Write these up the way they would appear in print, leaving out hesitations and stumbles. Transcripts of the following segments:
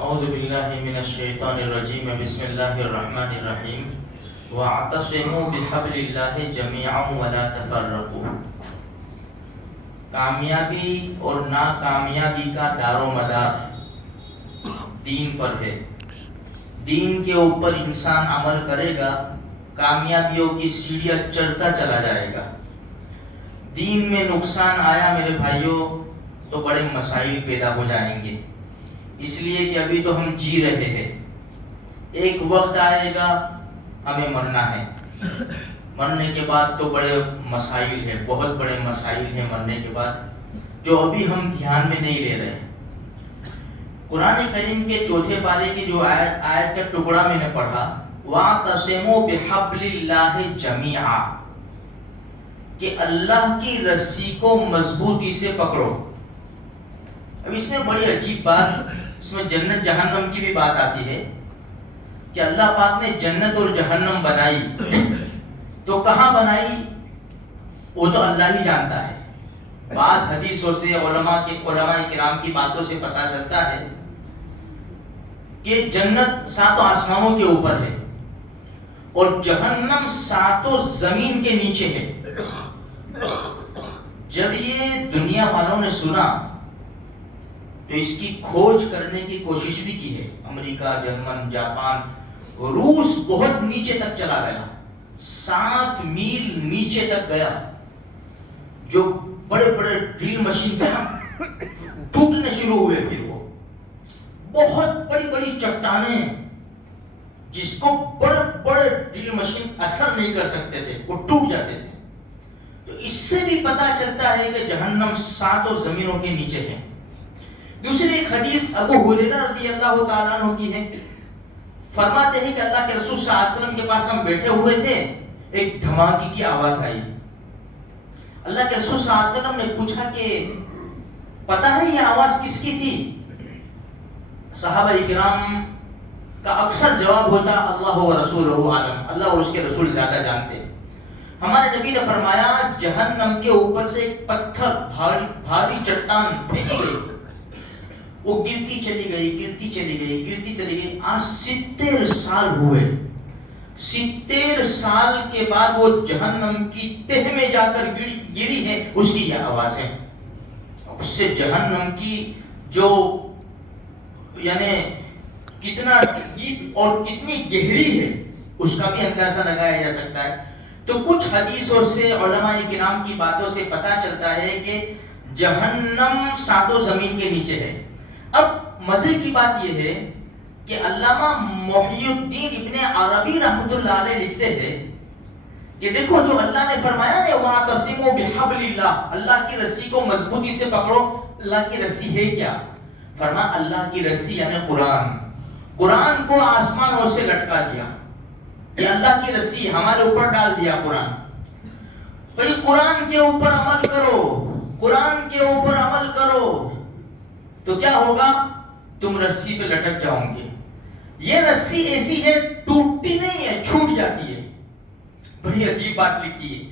اعوذ باللہ من الشیطان الرجیم بسم اللہ الرحمن الرحیم واعتصموا بحبل اللہ جمیعا ولا تفرقوا۔ کامیابی اور ناکامیابی کا دار و مدار دین پر ہے۔ دین کے اوپر انسان عمل کرے گا، کامیابیوں کی سیڑھیاں چڑھتا چلا جائے گا۔ دین میں نقصان آیا میرے بھائیوں تو بڑے مسائل پیدا ہو جائیں گے، اس لیے کہ ابھی تو ہم جی رہے ہیں، ایک وقت آئے گا ہمیں مرنا ہے، مرنے کے بعد تو بڑے مسائل ہیں، بہت بڑے مسائل ہیں مرنے کے بعد، جو ابھی ہم دھیان میں نہیں لے رہے۔ قرآن کریم کے چوتھے پارے کی جو آیت کا ٹکڑا میں نے پڑھا، وَاعْتَصِمُوا بِحَبْلِ اللَّهِ جَمِيعًا، کہ اللہ کی رسی کو مضبوطی سے پکڑو۔ اب اس میں بڑی عجیب بات، اس میں جنت جہنم کی بھی بات آتی ہے کہ اللہ پاک نے جنت اور جہنم بنائی تو کہاں بنائی وہ تو اللہ ہی جانتا ہے۔ بعض حدیثوں سے علماء کرام کی باتوں سے پتہ چلتا ہے کہ جنت 7 آسمانوں کے اوپر ہے اور جہنم 7 زمین کے نیچے ہے۔ جب یہ دنیا والوں نے سنا تو اس کی کھوج کرنے کی کوشش بھی کی ہے، امریکہ، جرمن، جاپان، روس بہت نیچے تک چلا گیا، 7 میل نیچے تک گیا۔ جو بڑے بڑے ڈرل مشین تھے نا ٹوٹنے شروع ہوئے، پھر وہ بہت بڑی بڑی چٹانیں جس کو بڑے بڑے ڈرل مشین اثر نہیں کر سکتے تھے وہ ٹوٹ جاتے تھے۔ تو اس سے بھی پتہ چلتا ہے کہ جہنم 7 زمینوں کے نیچے ہے۔ دوسری ایک حدیث ابو ہریرہ رضی اللہ تعالیٰ عنہ کی ہے، فرماتے ہیں کہ اللہ کے رسول صلی اللہ علیہ وسلم کے پاس ہم بیٹھے ہوئے تھے، ایک دھماکے کی آواز آئی۔ اللہ کے رسول صلی اللہ علیہ وسلم نے پوچھا کہ پتہ ہے یہ آواز کس کی تھی؟ صحابہ کرام کا اکثر جواب ہوتا اللہ و رسولہ عالم، اللہ اور اس کے رسول زیادہ جانتے۔ ہمارے نبی نے فرمایا جہنم کے اوپر سے ایک پتھر بھاری چٹان پھینکی گئی، وہ گرتی چلی گئی، گرتی چلی گئی، گرتی چلی گئی۔ آج 70 سال ہوئے، 70 سال کے بعد وہ جہنم کی تہ میں جا کر گری ہے، اس کی یہ آواز ہے۔ اس سے جہنم کی جو یعنی کتنا ڈیپ اور کتنی گہری ہے اس کا بھی اندازہ لگایا جا سکتا ہے۔ تو کچھ حدیثوں سے علماء کرام کی باتوں سے پتہ چلتا ہے کہ جہنم 7 زمین کے نیچے ہے۔ اب مزے کی بات یہ ہے کہ علامہ محی الدین ابن عربی رحمۃ اللہ علیہ لکھتے ہیں کہ دیکھو جو اللہ نے فرمایا نا وَاعْتَصِمُوا بِحَبْلِ اللَّهِ، اللہ کی رسی کو مضبوطی سے پکڑو، اللہ کی رسی ہے کیا؟ فرمایا اللہ کی رسی یعنی قرآن کو آسمانوں سے لٹکا دیا، یہ اللہ کی رسی ہمارے اوپر ڈال دیا قرآن۔ بھئی قرآن کے اوپر عمل کرو، قرآن کے اوپر عمل کرو تو کیا ہوگا؟ تم رسی پہ لٹک جاؤ گے۔ یہ رسی ایسی ہے ٹوٹتی نہیں ہے، چھوٹ جاتی ہے۔ بڑی عجیب بات لکھی ہے،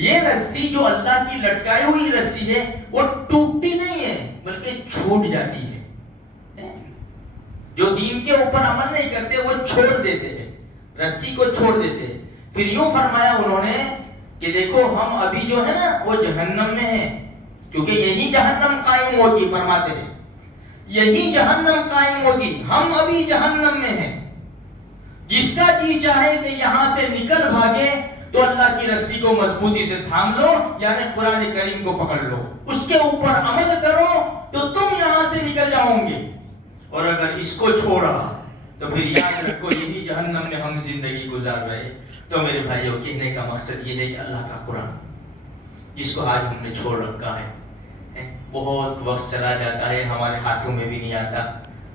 یہ رسی جو اللہ کی لٹکائی ہوئی رسی ہے وہ ٹوٹتی نہیں ہے بلکہ چھوٹ جاتی ہے۔ جو دین کے اوپر عمل نہیں کرتے وہ چھوڑ دیتے ہیں، رسی کو چھوڑ دیتے ہیں۔ پھر یوں فرمایا انہوں نے کہ دیکھو ہم ابھی جو ہے نا وہ جہنم میں ہیں، کیونکہ یہی جہنم قائم ہوگی، فرماتے ہیں یہی جہنم قائم ہوگی، ہم ابھی جہنم میں ہیں۔ جس کا جی چاہے کہ یہاں سے نکل بھاگے تو اللہ کی رسی کو مضبوطی سے تھام لو، یعنی قرآن کریم کو پکڑ لو، اس کے اوپر عمل کرو تو تم یہاں سے نکل جاؤ گے، اور اگر اس کو چھوڑا تو پھر یاد رکھو یہی جہنم میں ہم زندگی گزار رہے۔ تو میرے بھائیوں کہنے کا مقصد یہ ہے کہ اللہ کا قرآن جس کو آج ہم نے چھوڑ رکھا ہے، بہت وقت چلا جاتا ہے، ہمارے ہاتھوں میں بھی نہیں آتا،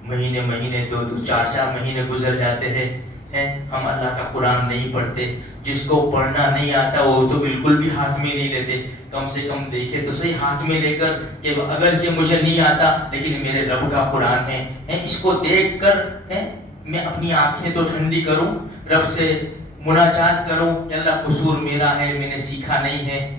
مہینے 2 4 مہینے گزر جاتے ہیں، ہم اللہ کا قرآن نہیں پڑھتے۔ جس کو پڑھنا نہیں آتا وہ تو بالکل بھی ہاتھ میں نہیں لیتے، کم سے کم دیکھے تو صحیح ہاتھ میں لے کر کہ اگرچہ مجھے نہیں آتا لیکن میرے رب کا قرآن ہے، اس کو دیکھ کر میں اپنی آنکھیں تو ٹھنڈی کروں، رب سے مناجات کروں کہ اللہ قصور میرا ہے، میں نے سیکھا نہیں ہے،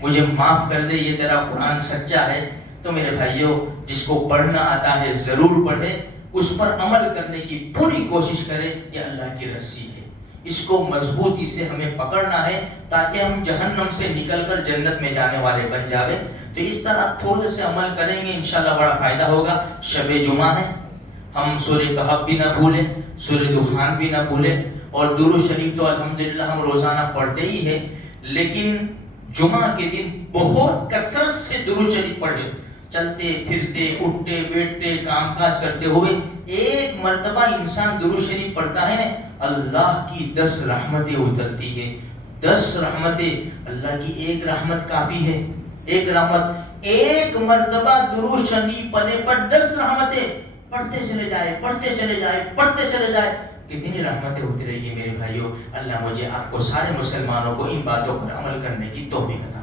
مجھے معاف کر دے، یہ تیرا قرآن سچا ہے۔ تو میرے بھائیوں جس کو پڑھنا آتا ہے ضرور پڑھے، اس پر عمل کرنے کی پوری کوشش کرے. یہ اللہ کی رسی ہے, اس کو مضبوطی سے ہمیں پکڑنا ہے تاکہ ہم جہنم سے نکل کر جنت میں جانے والے بن جاوے. تو اس طرح تھوڑے سے عمل کریں گے انشاءاللہ بڑا فائدہ ہوگا. شب جمعہ ہے, ہم سورہ کہف بھی نہ بھولیں, سورہ دخان بھی نہ بھولیں, اور درود شریف تو الحمدللہ ہم روزانہ پڑھتے ہی ہیں, لیکن جمعہ کے دن بہت کثرت سے درود شریف پڑھ لیں. چلتے پھرتے اٹھتے بیٹھتے کام کاج کرتے ہوئے ایک مرتبہ انسان درود شریف پڑھتا ہے, اللہ کی 10 رحمتیں اترتی ہیں. 10 رحمتیں, اللہ کی ایک رحمت کافی ہے. ایک رحمت, ایک مرتبہ درود شریف پڑھنے پر 10 رحمتیں. پڑھتے چلے جائے, پڑھتے چلے جائے, پڑھتے چلے جائے, کتنی رحمتیں اترے گی میرے بھائیوں. اللہ مجھے آپ کو سارے مسلمانوں کو ان باتوں پر عمل کرنے کی توفیق عطا